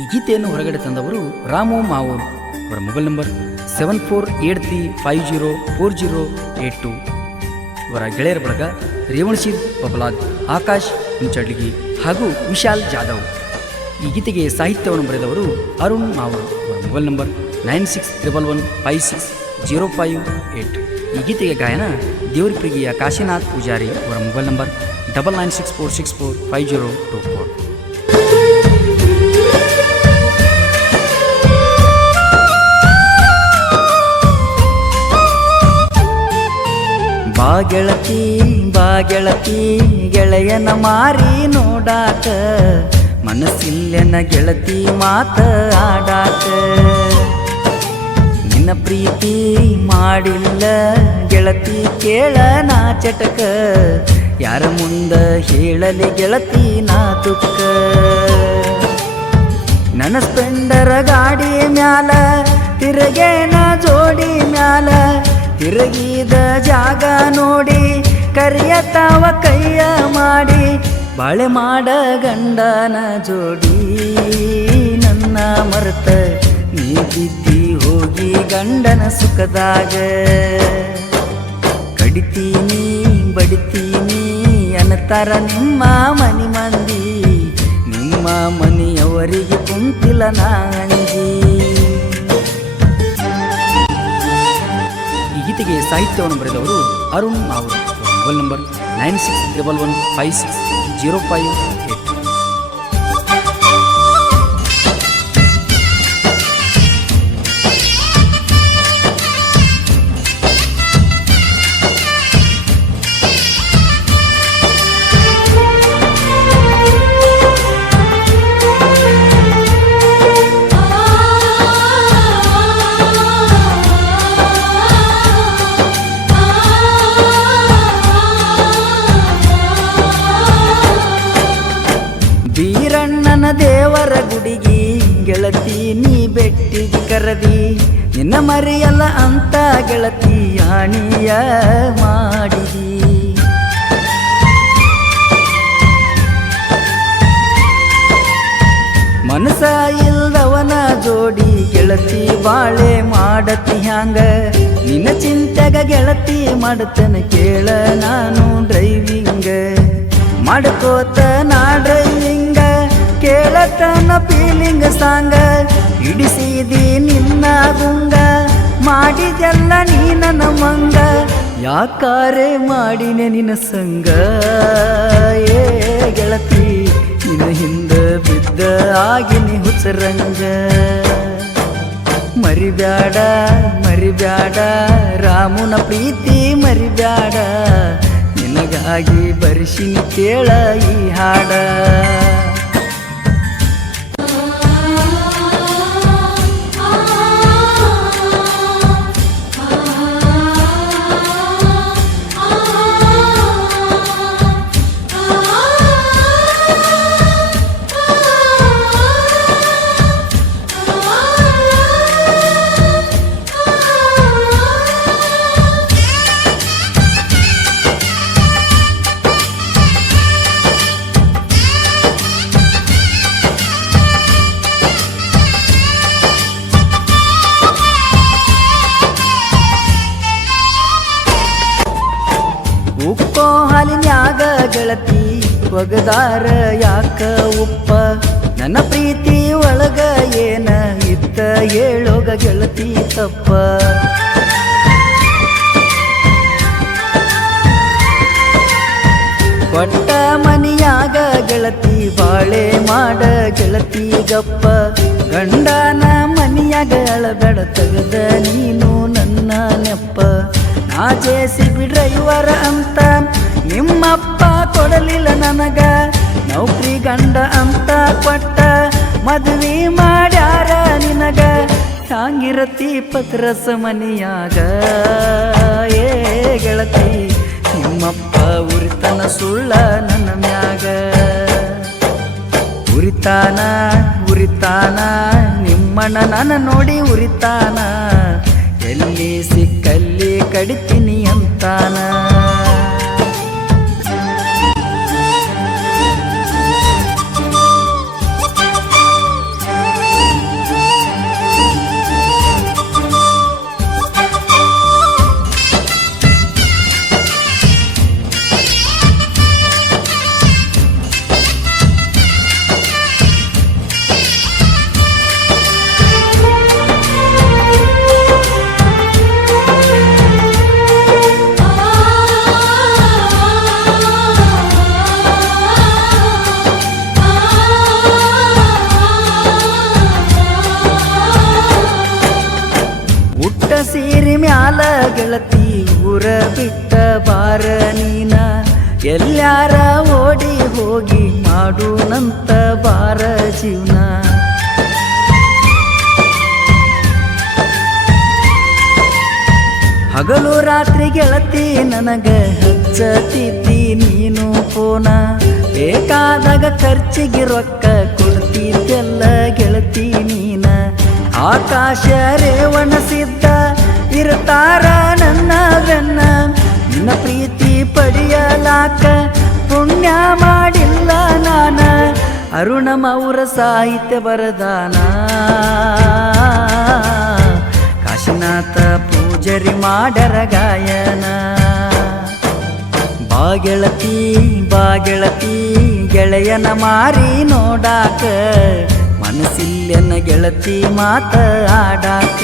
ಈ ಗೀತೆಯನ್ನು ಹೊರಗಡೆ ತಂದವರು ರಾಮು ಮಾವೂರ್. ಅವರ mobile number seven four eight three five zero four zero eight two. ಇವರ ಗೆಳೆಯರ ಬಳಗ ರೇವಣಶೀರ್ ಬಬಲಾದ್, ಆಕಾಶ್ ಹುಂಚಡ್ಲಿಗಿ ಹಾಗೂ ವಿಶಾಲ್ ಜಾಧವ್. ಈ ಗೀತೆಗೆ ಸಾಹಿತ್ಯವನ್ನು ಬರೆದವರು ಅರುಣ್ ಮಾವೂರ್. ಅವರ mobile number nine six triple one five six zero five eight. ಈ ಗೀತೆಗೆ ಗಾಯನ ದೇವರಿಪ್ರಿಗಿಯ ಕಾಶಿನಾಥ್ ಪೂಜಾರಿ. ಅವರ mobile number double nine six four six four five zero two four. ಗೆಳತಿ ಬಾ ಗೆಳತಿ ಗೆಳೆಯನ ಮಾರಿ ನೋಡಾಕ. ಮನಸ್ಸಿಲ್ಲೆನ ಗೆಳತಿ ಮಾತ ಆಡಾಕ. ನಿನ್ನ ಪ್ರೀತಿ ಮಾಡಿಲ್ಲ, ಗೆಳತಿ ಕೇಳ ನಾ ಚಟಕ. ಯಾರ ಮುಂದ ಹೇಳಲಿ ಗೆಳತಿ ನಾ ದುಃಖ ನನ್ನ ಸ್ಪೆಂಡರ ಗಾಡಿ ಮ್ಯಾಲ, ತಿರುಗೇನ ಜೋಡಿ ಮ್ಯಾಲ. ತಿರುಗಿದ ಜಾಗ ನೋಡಿ ಕರಿಯತಾವ ಕೈಯ ಮಾಡಿ, ಬಾಳೆ ಮಾಡ ಗಂಡನ ಜೋಡಿ. ನನ್ನ ಮರೆತ ನೀ ಬಿದ್ದಿ ಹೋಗಿ ಗಂಡನ ಸುಖದಾಗ. ಕಡಿತೀನಿ, ಬಡಿತೀನಿ ಅನ್ನತಾರ ನಿಮ್ಮ ಮನಿ ಮಂದಿ. ನಿಮ್ಮ ಮನೆಯವರಿಗೆ ಕುಂತಿಲ್ಲ ನಾಂಜಿ ಈ ಗೀತೆಗೆ ಸಾಹಿತ್ಯವನ್ನು ಬರೆದವರು Arun Mavu mobile number nine six double one five six zero five eight ದೇವರ ಗುಡಿಗಿ ಗೆಳತಿ ನೀ ಬೆಟ್ಟಿಗೆ ಕರದಿ. ನಿನ್ನ ಮರಿಯಲ್ಲ ಅಂತ ಗೆಳತಿ ಆಣಿಯ ಮಾಡಿದಿ. ಮನಸ ಇಲ್ದವನ ಜೋಡಿ ಗೆಳತಿ ಬಾಳೆ ಮಾಡತಿ ಹ್ಯಾಂಗ? ನಿನ್ನ ಚಿಂತೆಗ ಗೆಳತಿ ಮಾಡತನ ಕೇಳ ನಾನು ಡ್ರೈವಿಂಗ್ ಮಾಡ್ಕೋತ ನಾ ಡ್ರೈವಿಂಗ ಕೇಳತನ ಫೀಲಿಂಗ್ ಸಾಂಗ. ಹಿಡಿಸಿದಿ ನಿನ್ನ ಗುಂಗ. ಮಾಡಿದೆಲ್ಲ ನೀ ನನ್ನ ಮಂಗ. ಯಾಕಾರೆ ಮಾಡಿನೆ ನಿನ್ನ ಸಂಗ? ಏ ಗೆಳತಿ, ನಿನ್ನ ಹಿಂದ ಬಿದ್ದ ಆಗಿನಿ ಹುಚ್ಚರಂಗ. ಮರಿಬ್ಯಾಡ ಮರಿಬ್ಯಾಡ, ರಾಮುನ ಪ್ರೀತಿ ಮರಿಬ್ಯಾಡ. ನಿನಗಾಗಿ ಬರಿಸಿನಿ ಕೇಳ ಈ ಹಾಡ. ಉಪ್ಪೋ ಹಾಲಿನ್ಯಾಗ ಗೆಳತಿ ಒಗದಾರ ಯಾಕ ಉಪ್ಪ? ನನ್ನ ಪ್ರೀತಿ ಒಳಗ ಏನ ಇತ್ತ ಹೇಳೋಗ ಗೆಳತಿ ತಪ್ಪ. ಕೊಟ್ಟ ಮನಿಯಾಗ ಗೆಳತಿ ಬಾಳೆ ಮಾಡ ಗೆಳತಿ ಗಪ್ಪ. ಗಂಡನ ಮನಿಯಾಗ ಅಳಬೇಡ ತೆಗೆದ ನೀನು ನನ್ನ ನೆಪ್ಪ. ನಾ ಜೇಸಿ ಡ್ರೈವರ್ ಅಂತ. ನಿಮ್ಮಪ್ಪ ಕೊಡಲಿಲ್ಲ ನನಗ, ನೌಕರಿ ಗಂಡ ಅಂತ ಕೊಟ್ಟ. ಮದುವೆ ಮಾಡ್ಯಾರ ನಿನಗ ಹಾಂಗಿರತಿ ಪತ್ರಸ ಮನಿಯಾಗ ಏ ಗೆಳತಿ, ನಿಮ್ಮಪ್ಪ ಉರಿತನ ಸುಳ್ಳ ನನ್ನ ಮ್ಯಾಗ. ಉರಿತಾನ ಉರಿತಾನ, ನಿಮ್ಮಣ್ಣ ನನ್ನ ನೋಡಿ ಉರಿತಾನ. ಎಲ್ಲಿ ಸಿಕ್ಕಲ್ಲಿ ಕಡಿತೀನಿ ಅಂತಾನ ಗೆಳತಿ ಊರ ಬಿಟ್ಟ ಬಾರ ನೀನ. ಎಲ್ಲಾರ ಓಡಿ ಹೋಗಿ ಮಾಡು ನಂತ ಬಾರ ಜೀವನ. ಹಗಲು ರಾತ್ರಿ ಗೆಳತಿ ನನಗ ಹಚ್ಚತಿದ್ದಿ ನೀನು ಪೋನ ಬೇಕಾದಾಗ ಖರ್ಚಿಗೆ ರೊಕ್ಕ ಕೊಡ್ತಿದ್ದೆಲ್ಲ ಗೆಳತಿ ನೀನ. ಆಕಾಶ ರೇವಣಸಿ ಇರ್ತಾರ ನನ್ನ ಬೆನ್ನ ನಿನ್ನ ಪ್ರೀತಿ ಪಡೆಯಲಾಕ ಪುಣ್ಯ ಮಾಡಿಲ್ಲ ನಾನ. ಅರುಣಮೌರ ಸಾಹಿತ್ಯ ಬರದಾನ. ಕಾಶಿನಾಥ ಪೂಜರಿ ಮಾಡರ ಗಾಯನ. ಬಾಗೆಳತಿ ಬಾಗೆಳತಿ, ಗೆಳೆಯನ ಮಾರಿ ನೋಡಾಕ. ಮನಸ್ಸಿಲ್ಲನ ಗೆಳತಿ ಮಾತ ಆಡಾಕ.